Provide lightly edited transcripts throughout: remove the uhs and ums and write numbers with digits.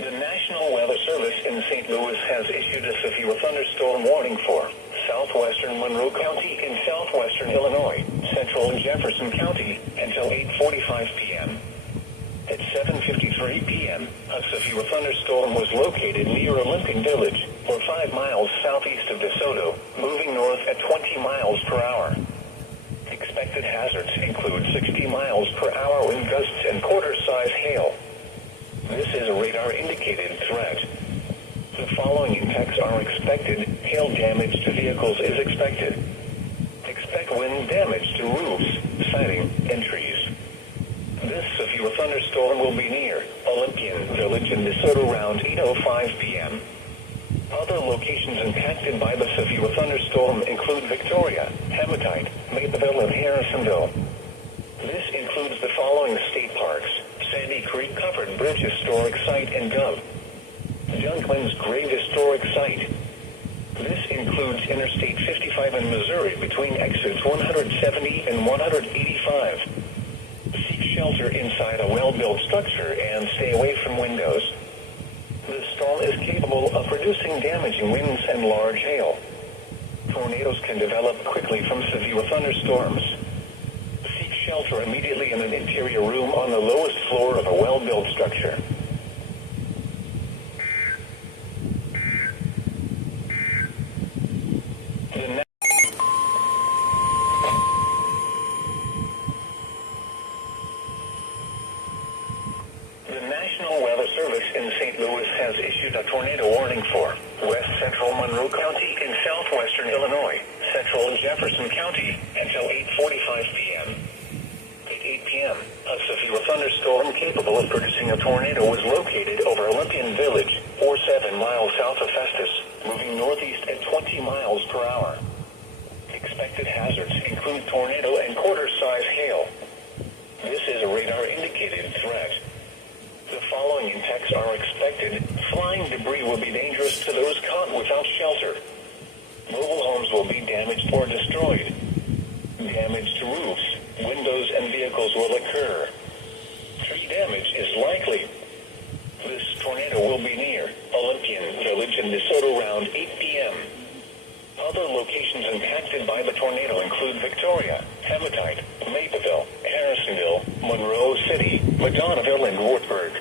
The National Weather Service in St. Louis has issued a severe thunderstorm warning for southwestern Monroe County in southwestern Illinois, central Jefferson County, until 8:45 p.m. At 7:53 p.m., a severe thunderstorm was located near Olympian Village, or 5 miles southeast of DeSoto, moving north at 20 miles per hour. Expected hazards include 60 miles per hour wind gusts and quarter-size hail. This is a radar-indicated threat. The following impacts are expected. Hail damage to vehicles is expected. Expect wind damage to roofs, siding, and trees. This severe thunderstorm will be near Olympian Village in DeSoto around 8:05 p.m. Other locations impacted by the severe thunderstorm include Victoria, Hematite, Mapleville, and Harrisonville. This includes the following state parks: Sandy Creek Covered Bridge Historic Site and Gov. Junkman's Grave Historic Site. This includes Interstate 55 in Missouri between exits 170 and 185. Seek shelter inside a well-built structure and stay away from windows. The storm is capable of producing damaging winds and large hail. Tornadoes can develop quickly from severe thunderstorms. Seek shelter immediately in an interior room on the lowest floor of a well-built structure. The National Weather Service in St. Louis has issued a tornado warning for west central Monroe County in southwestern Illinois, central Jefferson County, until 8:45 p.m. At 8 p.m., a severe thunderstorm capable of producing a tornado was located over Olympian Village, or 7 miles south of Festus, moving northeast at 20 miles per hour. Expected hazards include tornado and quarter-size hail. This is a radar-indicated threat. The following impacts are expected. Flying debris will be dangerous to those caught without shelter. Mobile homes will be damaged or destroyed. Damage to roofs, windows, and vehicles will occur. Tree damage is likely. This tornado will be near Olympian Village in DeSoto around 8 p.m. Other locations impacted by the tornado include Victoria, Hematite, Mapleville, Harrisonville, Monroe City, Madonnaville, and Wartburg.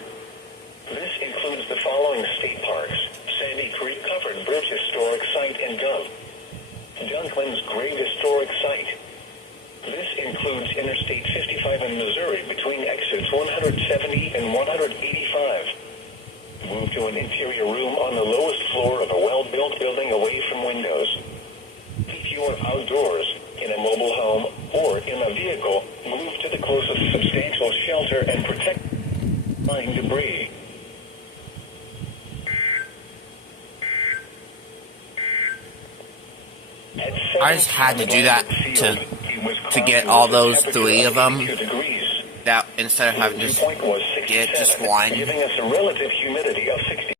This includes the following state parks: Sandy Creek Covered Bridge Historic Site and Gov. Junkman's Grave Historic Site. This includes Interstate 55 in Missouri between exits 170 and 185. Move to an interior room on the lowest floor of a well-built building away from windows. If you are outdoors, in a mobile home, or in a vehicle, move to the closest substantial shelter and protect flying debris. I just had to do that to get all those 3 of them. That instead of having just get just one. Giving us a relative humidity of 60.